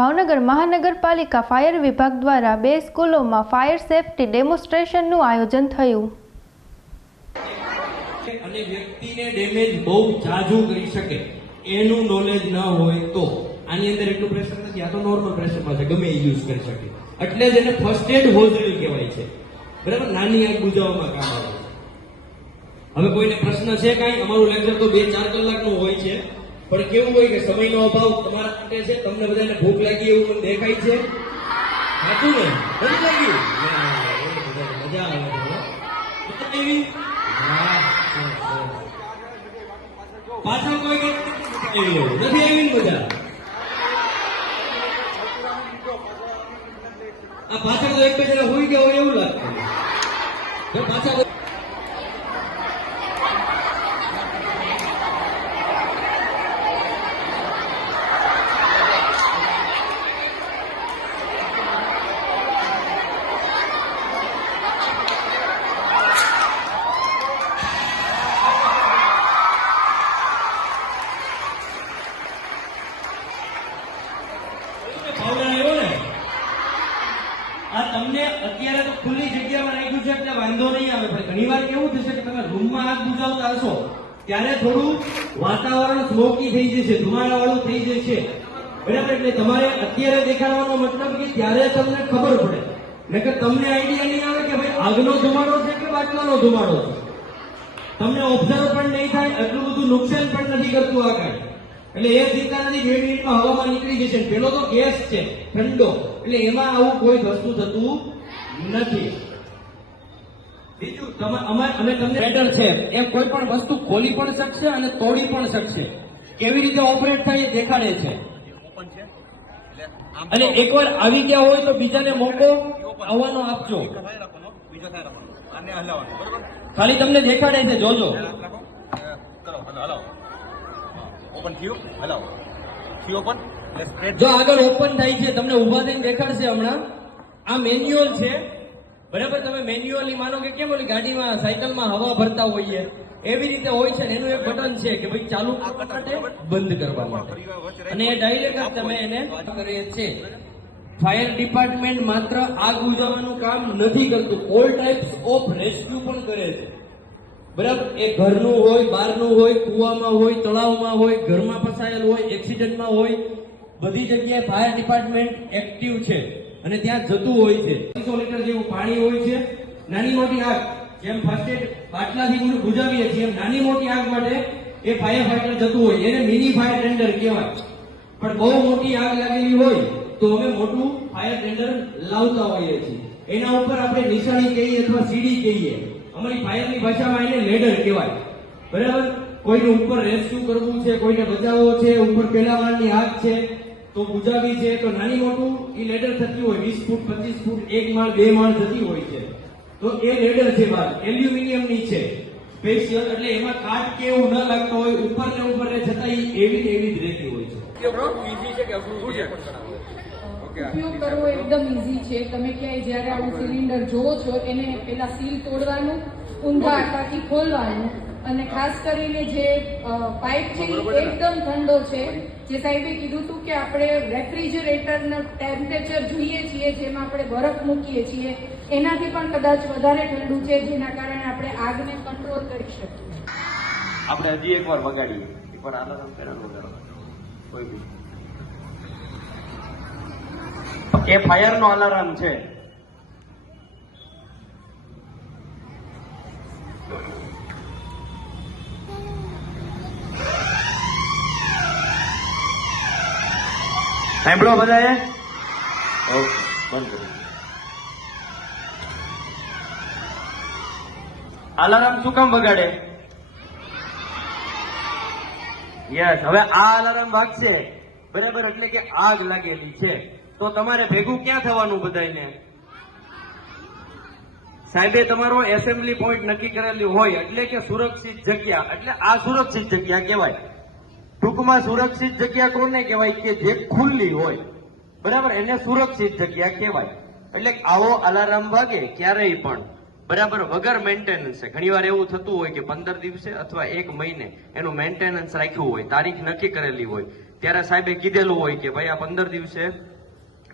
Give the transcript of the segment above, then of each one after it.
ભાવનગર મહાનગરપાલિકા ફાયર વિભાગ દ્વારા બે સ્કૂલોમાં ફાયર સેફટી ડેમોન્સ્ટ્રેશનનું આયોજન થયું. અને વ્યક્તિને ડેમેજ બહુ જાજુ કરી શકે, એનું નોલેજ ન હોય તો. આની અંદર એટલું પ્રેશર નથી, આ તો નોર્મલ પ્રેશરમાં છે, ગમે એ યુઝ કરી શકે. એટલે જ એને ફર્સ્ટ એડ હોઝરી કહેવાય છે. બરાબર? નાની આગ બુજાવવામાં કામ આવે છે. હવે કોઈને પ્રશ્ન છે કાંઈ? અમારું લેક્ચર તો બે ચાર કલાકનું હોય છે. પણ કેવું હોય કે સમયનો અભાવ તમારા માટે છે તમને બધાને ભૂખ લાગી એવું મને દેખાય છે સાચું ને નથી બધાને મજા આવે છે હો. મજા આવી? હા, સરસ, સરસ. પાછળ કોઈ નથી આવી મજા આ પાછળ તો એક બે જણા હોઈ ગયા હોય એવું લાગતું જો પાછળ તો- ભાવના આવ્યો ને આ તમને અત્યારે તો ખુલ્લી જગ્યામાં રાખ્યું છે એટલે વાંધો નહીં આવે. પણ ઘણી વાર કેવું થશે કે તમે રૂમમાં આગ બુજાવતા હશો, ત્યારે થોડું વાતાવરણ સ્મોકી થઈ જશે, ધુમાડાવાળું થઈ જશે. બરાબર? એટલે તમારે અત્યારે દેખાડવાનો મતલબ કે ત્યારે તમને ખબર પડે. નકર તમને આઈડિયા નહીં આવે કે ભાઈ આગનો ધુમાડો છે કે બાટલાનો ધુમાડો છે. તમને ઓબ્ઝર્વ પણ નહીં થાય, એટલું બધું નુકસાન પણ નથી કરતું આ કાંઈ. એટલે એ નથી બે મિનિટમાં હવામાં નીકળી જશે પેલો તો ગેસ છે, ઠંડો. એટલે એમાં આવું કોઈ વસ્તુ થતું નથી. બીજું, તમે- અમાર- અમે તમને રેડર છે. એ કોઈ પણ વસ્તુ ખોલી પણ શકશે અને તોડી પણ શકશે. કેવી રીતે ઓપરેટ થાય એ દેખાડે છે. અને એકવાર આવી ગયા હોય તો બીજાને મોકો આવવાનો આપજો. ખાલી તમને દેખાડે છે, જોજો. હલાવો ઓપન થયું? હલાવો થયું ઓપન જો આગળ ઓપન થાય છે તમને ઊભા થઈને દેખાડશે હમણાં. આ મેન્યુઅલ છે. બરાબર તમે મેન્યુઅલી માનો કે કેમ ઓલી ગાડીમાં સાયકલમાં હવા ભરતા હોઈએ? એવી રીતે હોય છે ને એનું એક બટન છે કે ભાઈ ચાલુ કરવા માટે બંધ કરવા માટે. અને એ ડાયરેક્ટ તમે એને કરીએ છે ફાયર ડિપાર્ટમેન્ટ માત્ર આગ બુઝાવવાનું કામ નથી કરતું. ઓલ ટાઈપ્સ ઓફ રેસ્ક્યુ પણ કરે છે. બરાબર? એ ઘરનું હોય, બહારનું હોય, કુવામાં હોય, તળાવમાં હોય, ઘરમાં ફસાયેલ હોય, એક્સિડન્ટમાં હોય, બધી જગ્યાએ ફાયર ડિપાર્ટમેન્ટ એક્ટિવ છે અને ત્યાં જતું હોય છે. 300 લીટર જેવું પાણી હોય છે. નાની મોટી આગ, જેમ ફર્સ્ટ એડ બાટલાથી બુ- બુજાવીએ છીએ, એમ નાની મોટી આગ માટે એ ફાયર ફાઈટર જતું હોય. એને મિની ફાયર ટેન્ડર કહેવાય. પણ બહુ મોટી આગ લાગેલી હોય તો અમે મોટું ફાયર ટેન્ડર લાવતા હોઈએ છીએ. એના ઉપર આપણે નિશાની કહીએ અથવા સીડી કહીએ. અમારી ફાયરની ભાષામાં એને લેડર કહેવાય. બરાબર? કોઈને ઉપર રેસ્ક્યુ કરવું છે, કોઈને બચાવવો છે, ઉપર માળની આગ છે, તો બુજાવી છે, તો નાની મોટું એ લેડર થતી હોય, વીસ ફૂટ, પચીસ ફૂટ, એક માળ, બે માળ થતી હોય છે. તો એ લેડર છે બહાર, એલ્યુમિનિયમની છે. સ્પેશિયલ એટલે એમાં કાટ કે એવું ન લાગતો હોય ઉપર ને ઉપર ને છતાં એવી એવી જ રહેતી હોય છે. ઉપયોગ કરવો એકદમ ઇઝી છે. તમે ક્યાંય જ્યારે આવું સિલિન્ડર જોવો છો એને પેલા સીલ તોડવાનું ઊંધા આટાથી ખોલવાનું અને ખાસ કરીને જે પાઇપ છે એકદમ ઠંડો છે. જે સાહેબે કીધું હતું કે આપણે રેફ્રિજરેટરના ટેમ્પરેચર જોઈએ છીએ જેમાં આપણે બરફ મૂકીએ છીએ. એનાથી પણ કદાચ વધારે ઠંડુ છે જેના કારણે આપણે આગને કંટ્રોલ કરી શકીએ. આપણે હજી એકવાર વગાડીએ. એકવાર આલારામ પહેલા વગાડો કોઈ બી એ ફાયર નો અલાર્મ છે. સાંભળો બધાએ? ઓકે બંધ કરો અલાર્મ શું કામ વગાડે? યસ હવે આ અલાર્મ વાગશે. બરાબર એટલે કે આગ લાગેલી છે. તો તમારે ભેગું ક્યાં થવાનું બધાને સાહેબે તમારો એસેમ્બલી પોઈન્ટ નક્કી કરેલી હોય એટલે કે સુરક્ષિત જગ્યા, એટલે આ સુરક્ષિત જગ્યા કહેવાય. ટૂંકમાં સુરક્ષિત જગ્યા કોને કહેવાય? કે જે ખુલ્લી હોય. બરાબર? એને સુરક્ષિત જગ્યા કહેવાય. એટલે આવો અલાર્મ વાગે ક્યારેય પણ. બરાબર? વગર મેન્ટેનન્સ ઘણી વાર એવું થતું હોય કે પંદર દિવસે અથવા એક મહિને એનું મેન્ટેનન્સ રાખ્યું હોય, તારીખ નક્કી કરેલી હોય. ત્યારે સાહેબે કીધેલું હોય કે ભાઈ આ પંદર દિવસે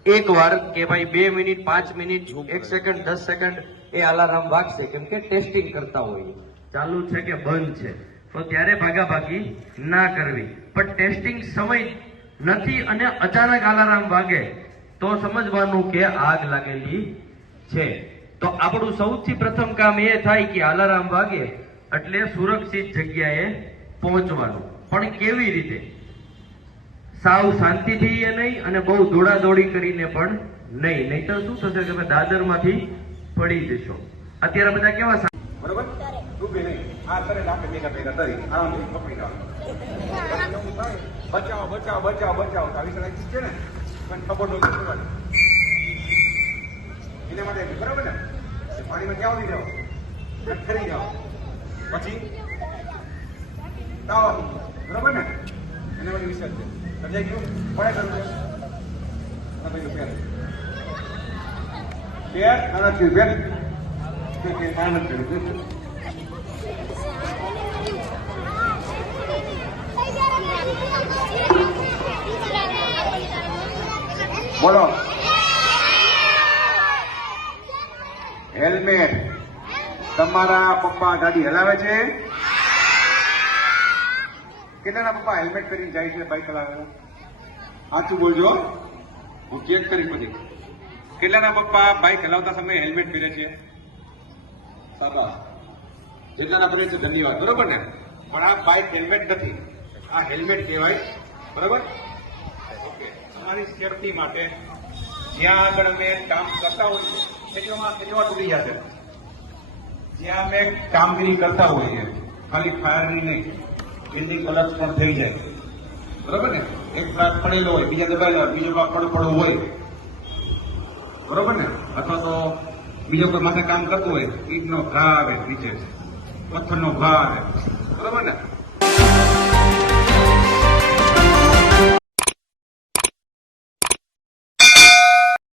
એક વાર કે ભાઈ બે મિનિટ પાંચ મિનિટ એક સેકન્ડ દસ સેકન્ડ એ અલાર્મ વાગશે. કેમ કે ટેસ્ટિંગ કરતા હોઈએ ચાલુ છે કે બંધ છે? તો ત્યારે ભાગાભાગી ના કરવી. પણ ટેસ્ટિંગ સમય નથી અને અચાનક અલાર્મ વાગે તો સમજવાનું કે આગ લાગેલી છે. તો આપણું સૌથી પ્રથમ કામ એ થાય કે અલાર્મ વાગે એટલે સુરક્ષિત જગ્યાએ પહોંચવાનું. પણ કેવી રીતે? સાવ શાંતિથી એ નહીં અને બહુ દોડાદોડી કરીને પણ નહીં. નહીં તો શું થશે તમે દાદરમાંથી પડી જશો. અત્યારે બધા કેવા બરોબર? ડૂબે નહીં? આ કરે ને આપણે ભેગા કરી આરામથી પકડી બચાવો બચાવો બચાવો બચાવો. આવી છે ને? પણ ખબર એના માટે બરાબર ને? પાણીમાં ક્યાં ઉડી જાઓ? અને જાઓ. પછી? તાવ. બરાબર ને? એના માટે છે સમજાઈ ગયું પડે કરવું છે પેર થયું પેર નાના થયું બોલો. હેલ્મેટ તમારા પપ્પા ગાડી હલાવે છે? કેટલાના પપ્પા હેલ્મેટ પહેરીને જાય છે બાઇક હલાવે સાચું બોલજો. હું ચેક કરીશ બધી કેટલાના પપ્પા બાઇક હલાવતા સમયે હેલ્મેટ પહેરે છે. સાબા જેટલાના પહેરે છે ધન્યવાદ. બરોબર ને? પણ આ બાઇક હેલ્મેટ નથી. આ હેલ્મેટ કહેવાય. બરોબર? ઓકે તમારી સેફટી માટે જ્યાં આગળ અમે કામ કરતા હોઈએ કેટલામાં કેટલા તૂટી જશે? જ્યાં અમે કામગીરી કરતા હોઈએ ખાલી ફાયરની નહીં. બિલ્ડિંગ ગલત પણ થઈ જાય. બરોબર ને? એક ભાગ પડેલો હોય, બીજા દબાયેલો હોય, બીજો ભાગ પડો પડવો હોય. બરોબર ને? અથવા તો બીજો કોઈ માથે કામ કરતું હોય, ઈટનો ઘા આવે નીચે. પથ્થરનો ઘા આવે. બરોબર ને?